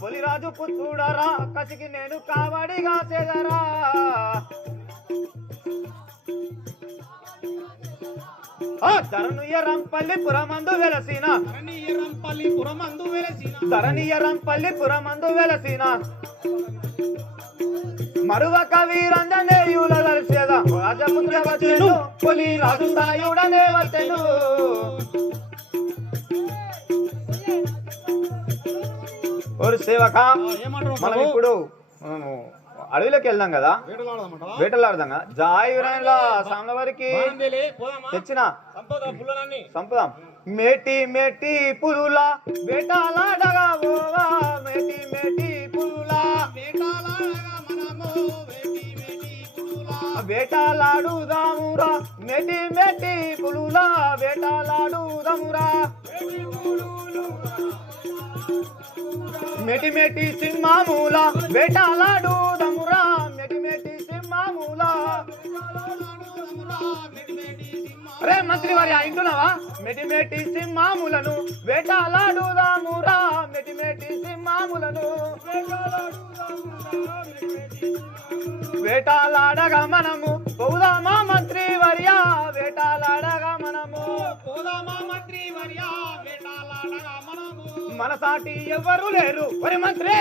పొలిరాజు పుత్రుడరా కసికి నేను కావడిగా చెదరా ధరణి ఎర్రంపల్లి పురమందు వెలసిన మరువక వీరంజనేయుల దర్శద రాజపుత్ర వచ్చెను పొలి రాజు సాయుడనే వచ్చెను ఓరి సేవక మనం ఇప్పుడు అడవిలోకి వెళ్దాం కదా వేటలాడదాం కదా జాయిల సామ్ల వారికి తెచ్చిన సంపదాం మేటి మేటి పురులా వేటలాడగా పోవా మేటి మేటి పురులా వేటలాడుదామురా మేటి మేటి పులులా వేటలాడుదామురా మెటి మెటి సింహామూల వేటలాడుదమురా మెటి మెటి సింహామూల అరే మంత్రి వారి ఇంటున్నావా మెటి మెటి సింహాములను వేటలాడుదామురా మెటి మెటి సింహాములను వేటలాడగా మనము పోదామా మంత్రి వర్యా వేటలాడగా మనము పోదామా మంత్రి వర్యా వేటలాడగా మనము మనసాటి ఎవరు లేరు వరి మంత్రి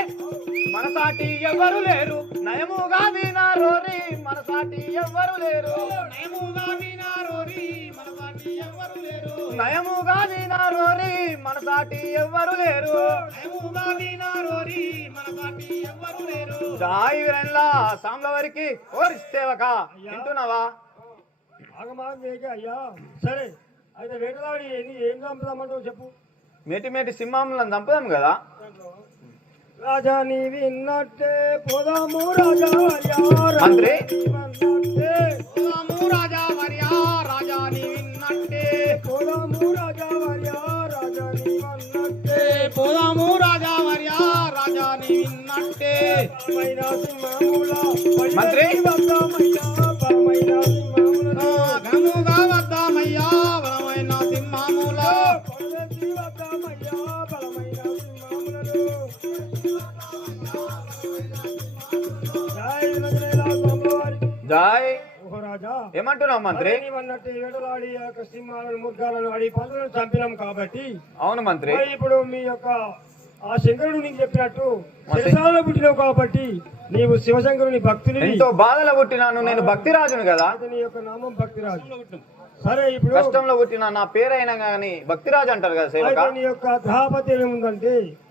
మనసాటి ఎవరు లేరు నయముగా వినారోరి మనసాటి ఎవరు లేరు నయముగా వినారోరి మనసాటి ఎవరు లేరు నయముగా వినారోరి మనసాటి ఎవరు లేరు నయముగా వినారోరి మనసాటి ఎవరు లేరు జాయి వీరన్లా సామ్ల వారికి ఓరి సేవక వింటున్నావా అయ్యా సరే అయితే వేటలాడి ఏం చంపుదామంటావు చెప్పు మేటి మేటి సింహాలను చంపుదాం కదా రాజా నీ విన్నట్టే పోదాము రాజా మంత్రి పోదాము రాజా వర్యా రాజా నీ విన్నట్టే పోదాము రాజా వర్యా రాజా నీ విన్నట్టే పోదాము రాజా వర్యా రాజా నీ విన్నట్టే మంత్రి ఘనముగా వద్దామయ్యా బలమైన సింహముల జాయ్ రాజా ఏమంటున్నావు మంత్రి అన్నట్టు వేటలాడి సింహాలను ముగ్గాలను అడి పనులను చంపినాం కాబట్టి అవును మంత్రి ఇప్పుడు మీ యొక్క ఆ శంకరుడు నీకు చెప్పినట్టు శిరసాలలో పుట్టినావు కాబట్టి నీవు శివశంకరుని భక్తుని ఎంతో బాధలో పుట్టినాను నేను భక్తిరాజును కదా నీ యొక్క నామం భక్తిరాజు సరే ఇప్పుడు కష్టంలో పుట్టిన నా పేరైనా గాని భక్తిరాజు అంటారు కదా సేవక నీ యొక్క గ్రహపతి ఏముందంటే